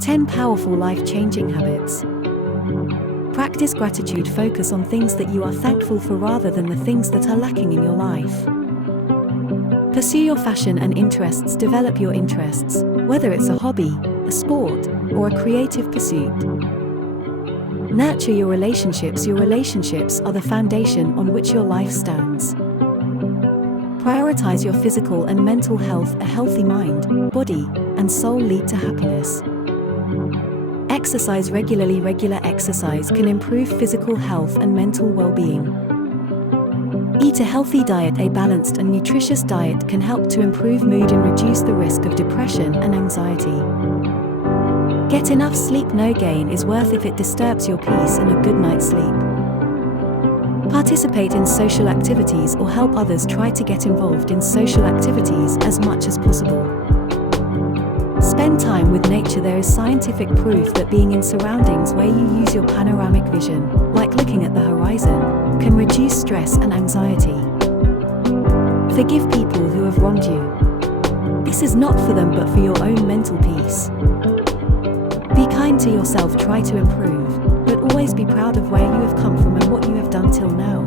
10 powerful life-changing habits. Practice gratitude. Focus on things that you are thankful for rather than the things that are lacking in your life. Pursue your passion and interests. Develop your interests, whether it's a hobby, a sport, or a creative pursuit. Nurture your relationships. Your relationships are the foundation on which your life stands. Prioritize your physical and mental health. A healthy mind, body, and soul lead to happiness. Exercise regularly. Regular exercise can improve physical health and mental well-being. Eat a healthy diet. A balanced and nutritious diet can help to improve mood and reduce the risk of depression and anxiety. Get enough sleep. No gain is worth if it disturbs your peace and a good night's sleep. Participate in social activities or help others. Try to get involved in social activities as much as possible. Spend time with nature. There is scientific proof that being in surroundings where you use your panoramic vision, like looking at the horizon, can reduce stress and anxiety. Forgive people who have wronged you. This is not for them but for your own mental peace. Be kind to yourself. Try to improve, but always be proud of where you have come from and what you have done till now.